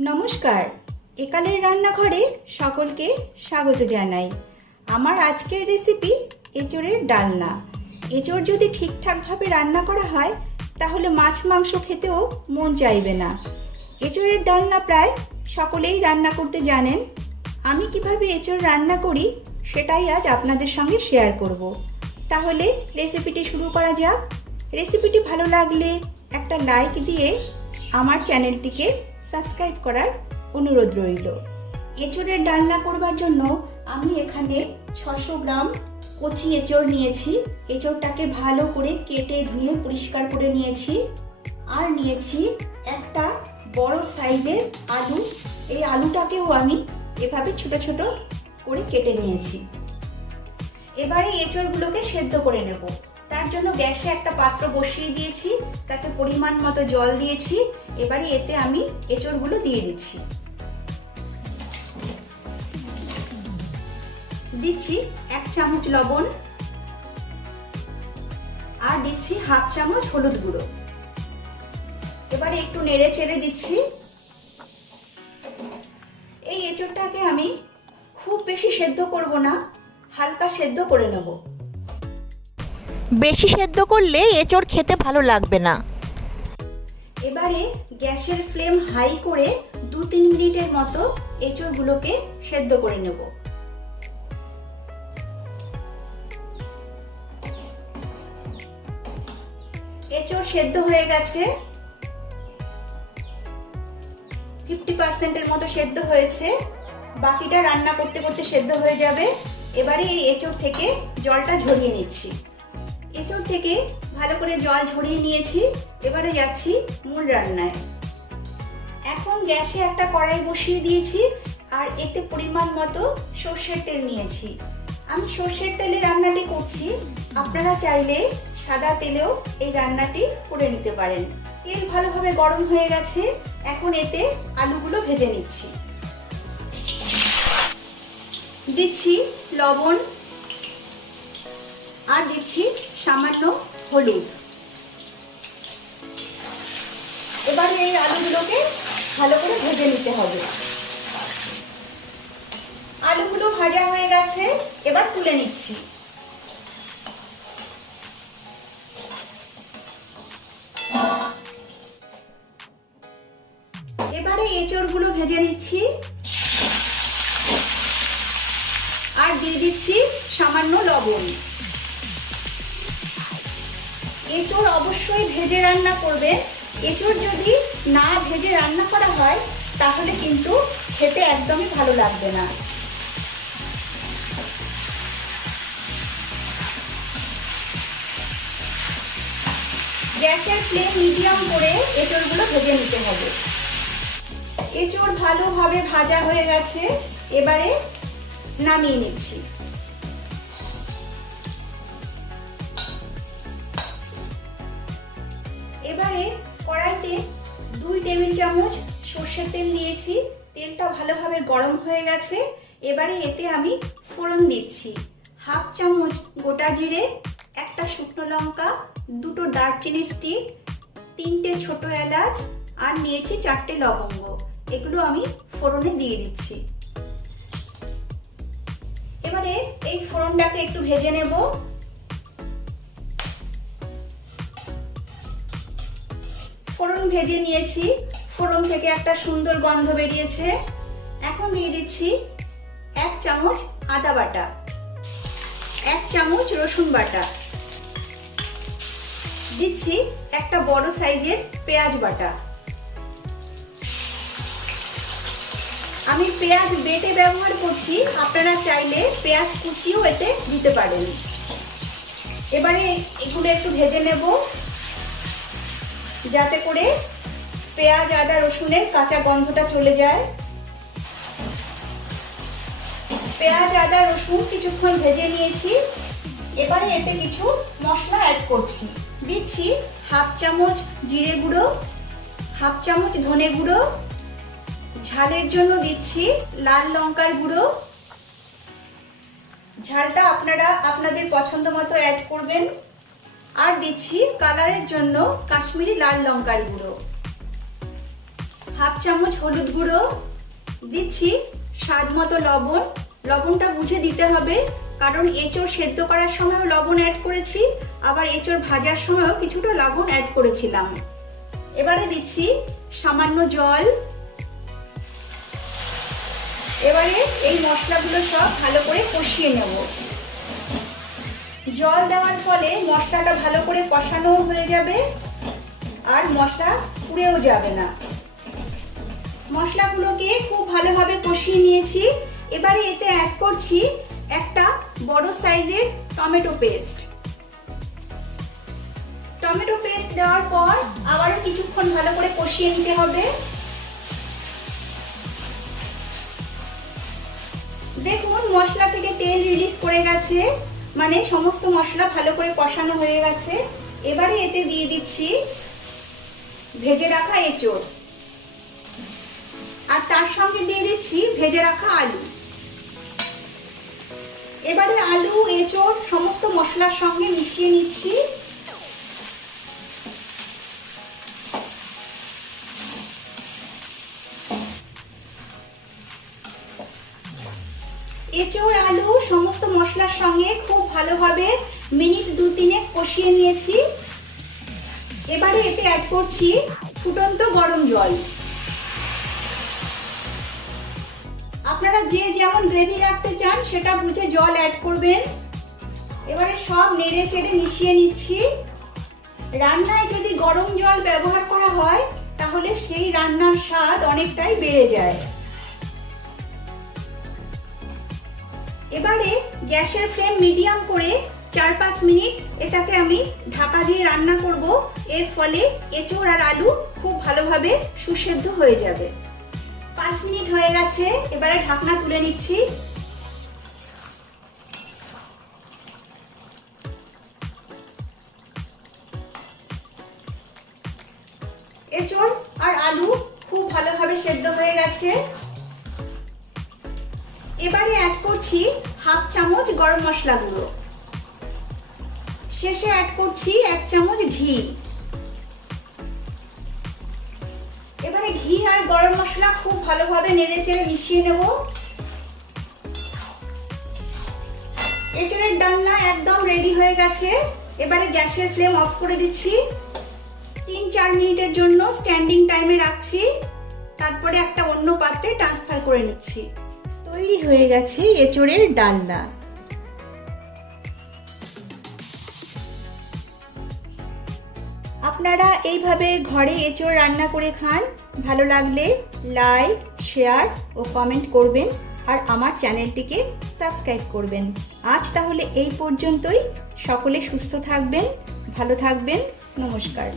নমস্কার। একালের রান্নাঘরে সকলকে স্বাগত জানাই। আমার আজকের রেসিপি এঁচড়ের ডালনা। এঁচড় যদি ঠিকঠাকভাবে রান্না করা হয়, তাহলে মাছ মাংস খেতেও মন চাইবে না। এঁচড়ের ডালনা প্রায় সকলেই রান্না করতে জানেন। আমি কীভাবে এঁচড় রান্না করি, সেটাই আজ আপনাদের সঙ্গে শেয়ার করব। তাহলে রেসিপিটি শুরু করা যাক। রেসিপিটি ভালো লাগলে একটা লাইক দিয়ে আমার চ্যানেলটিকে সাবস্ক্রাইব করার অনুরোধ রইল। এঁচড়ের ডালনা করবার জন্য আমি এখানে ছশো গ্রাম কচি এঁচড় নিয়েছি। এঁচড়টাকে ভালো করে কেটে ধুয়ে পরিষ্কার করে নিয়েছি। আর নিয়েছি একটা বড় সাইজের আলু। এই আলুটাকেও আমি এভাবে ছোট ছোট করে কেটে নিয়েছি। এবারে এঁচড়গুলোকে সেদ্ধ করে নেব। তার জন্য গ্যাসে একটা পাত্র বসিয়ে দিয়েছি, তাতে পরিমাণ মতো জল দিয়েছি, এবারে এতে আমি এঁচড়গুলো দিয়ে দিচ্ছি। দিচ্ছি এক চামচ লবণ আর দিচ্ছি হাফ চামচ হলুদ গুঁড়ো। এবারে একটু নেড়ে চেড়ে দিচ্ছি। এই এঁচড়টাকে আমি খুব বেশি সেদ্ধ করব না, হালকা সেদ্ধ করে নেব। বেশি সেদ্ধ করলে এঁচড় খেতে ভালো লাগবে না। এবারে গ্যাসের ফ্লেম হাই করে দু তিন মিনিটের মতো এঁচড়গুলোকে সেদ্ধ করে নেব। এঁচড় সেদ্ধ হয়ে গেছে। ফিফটি পার্সেন্টের মতো সেদ্ধ হয়েছে। বাকিটা রান্না করতে করতে সেদ্ধ হয়ে যাবে। এবারে এই এঁচড় থেকে জলটা ঝরিয়ে নিচ্ছি। এঁচড় থেকে ভালো করে জল ঝরিয়ে নিয়েছি। এবারে যাচ্ছি মূল রান্নায়। এখন গ্যাসে একটা কড়াই বসিয়ে দিয়েছি আর এতে পরিমাণ মতো সর্ষের তেল নিয়েছি। আমি সর্ষের তেলে রান্নাটি করছি। আপনারা চাইলে সাদা তেলেও এই রান্নাটি করে নিতে পারেন। তেল ভালোভাবে গরম হয়ে গেছে। এখন এতে আলুগুলো ভেজে নিচ্ছি। দিচ্ছি লবণ আর দিচ্ছি সামান্য হলুদ। এবারে এই আলুগুলোকে ভালো করে ভেজে নিতে হবে। আলুগুলো ভাজা হয়ে গেছে, এবার তুলে নিচ্ছি। এবারে এঁচড়গুলো ভেজে নিচ্ছি। আর দিয়ে দিচ্ছি সামান্য লবণ। এঁচড় অবশ্যই ভেজে রান্না করবে এঁচড় যদি না ভেজে রান্না করা হয়, তাহলে কিন্তু খেতে একদমই ভালো লাগবে না। গ্যাসের ফ্লেম মিডিয়াম করে এঁচড়গুলো ভেজে নিতে হবে। এঁচড় ভালোভাবে ভাজা হয়ে গেছে। এবারে নামিয়ে নিচ্ছি। দুই টেবিল চামচ সর্ষের তেল দিয়েছি। তেলটা ভালোভাবে গরম হয়ে গেছে। এবারে এতে আমি ফোড়ন দিচ্ছি। হাফ চামচ গোটা জিরে, একটা শুকনো লঙ্কা, দুটো দারচিনি স্টিক, তিনটে ছোট এলাচ, আর নিয়েছি চারটে লবঙ্গ। এগুলো আমি ফোড়নে দিয়ে দিচ্ছি। এবারে এই ফোড়নটাকে একটু ভেজে নেব। ফোড়ন ভেজে নিয়েছি। ফোড়ন থেকে একটা সুন্দর গন্ধ বেরিয়েছে। এখন দিয়ে দিচ্ছি এক চামচ আদা বাটা, এক চামচ রসুন বাটা, দিচ্ছি একটা বড় সাইজের পেঁয়াজ বাটা। আমি পেঁয়াজ বেটে ব্যবহার করছি, আপনারা চাইলে পেঁয়াজ কুচিও এতে দিতে পারেন। এবারে এগুলো একটু ভেজে নেব। যাতে করে পেঁয়াজ, আদা, রসুনের কাঁচা গন্ধটা চলে যায়। পেঁয়াজ, আদা, রসুন কিছুক্ষণ ভেজে নিয়েছি। এবারে এতে কিছু মশলা অ্যাড করছি। দিচ্ছি হাফ চামচ জিরে গুঁড়ো, হাফ চামচ ধনে গুঁড়ো। ঝালের জন্য দিচ্ছি লাল লঙ্কার গুঁড়ো। ঝালটা আপনারা, আপনাদের পছন্দ মতো অ্যাড করবেন। আর দিচ্ছি কালারের জন্য কাশ্মীরি লাল লঙ্কার গুঁড়ো। হাফ চামচ হলুদ গুঁড়ো, দিচ্ছি স্বাদ মতো লবণ। লবণটা বুঝে দিতে হবে, কারণ এঁচড় সেদ্ধ করার সময়ও লবণ অ্যাড করেছি, আবার এঁচড় ভাজার সময়ও কিছুটা লবণ অ্যাড করেছিলাম। এবারে দিচ্ছি সামান্য জল। এবারে এই মশলাগুলো সব ভালো করে কষিয়ে নেব। জল দেওয়ার ফলে মশলাটা ভালো করে কষানো হয়ে যাবে আর মশলা পুড়েও যাবে না। মশলাগুলোকে খুব ভালোভাবে কষিয়ে নিয়েছি। এবারে এতে অ্যাড করছি একটা বড় সাইজের টমেটো পেস্ট। টমেটো পেস্ট দেওয়ার পর আবারও কিছুক্ষণ ভালো করে কষিয়ে নিতে হবে। দেখুন মশলা থেকে তেল রিলিজ করে গেছে। মানে সমস্ত মশলা ভালো করে কষানো হয়ে গেছে। এবারে এতে দিয়ে দিচ্ছি ভেজে রাখা এঁচড়। আর তার সঙ্গে দিয়ে দিচ্ছি ভেজে রাখা আলু। এবারে আলু, এঁচড়, সমস্ত মশলার সঙ্গে মিশিয়ে নিচ্ছি। এঁচড়, আলু, সমস্ত মশলার সঙ্গে খুব ভালোভাবে মিনিট দু তিনেক কষিয়ে নিয়েছি। এবারে এতে অ্যাড করছি ফুটন্ত গরম জল। আপনারা যে যেমন গ্রেভি রাখতে চান, সেটা বুঝে জল অ্যাড করবেন। এবারে সব নেড়ে চেড়ে মিশিয়ে নিচ্ছি। রান্নায় যদি গরম জল ব্যবহার করা হয়, তাহলে সেই রান্নার স্বাদ অনেকটাই বেড়ে যায়। এবারে গ্যাসের ফ্লেম মিডিয়াম করে চার পাঁচ মিনিট এটাকে আমি ঢাকা দিয়ে রান্না করব। এর ফলে এঁচড় আর আলু খুব ভালোভাবে সুসেদ্ধ হয়ে যাবে। পাঁচ মিনিট হয়ে গেছে, এবারে ঢাকনা তুলে নিচ্ছি। এঁচড় আর আলু খুব ভালোভাবে সেদ্ধ হয়ে গেছে। এবারে অ্যাড করছি হাফ চামচ গরম মশলা গুঁড়ো। শেষে অ্যাড করছি এক চামচ ঘি। এবারে ঘি আর গরম মশলা খুব ভালোভাবে নেড়ে চেড়ে মিশিয়ে নেব। এঁচড়ের ডালনা একদম রেডি হয়ে গেছে। এবারে গ্যাসের ফ্লেম অফ করে দিচ্ছি। তিন চার মিনিটের জন্য স্ট্যান্ডিং টাইমে রাখছি। তারপরে একটা অন্য পাত্রে ট্রান্সফার করে নিচ্ছি। তৈরি হয়ে গেছে এঁচড়ের ডালনা। আপনারা এইভাবে ঘরে এঁচড় রান্না করে খান, ভালো লাগলে লাইক, শেয়ার ও কমেন্ট করবেন আর আমার চ্যানেলটিকে সাবস্ক্রাইব করবেন। আজ তাহলে এই পর্যন্তই। সকলে সুস্থ থাকবেন, ভালো থাকবেন, নমস্কার।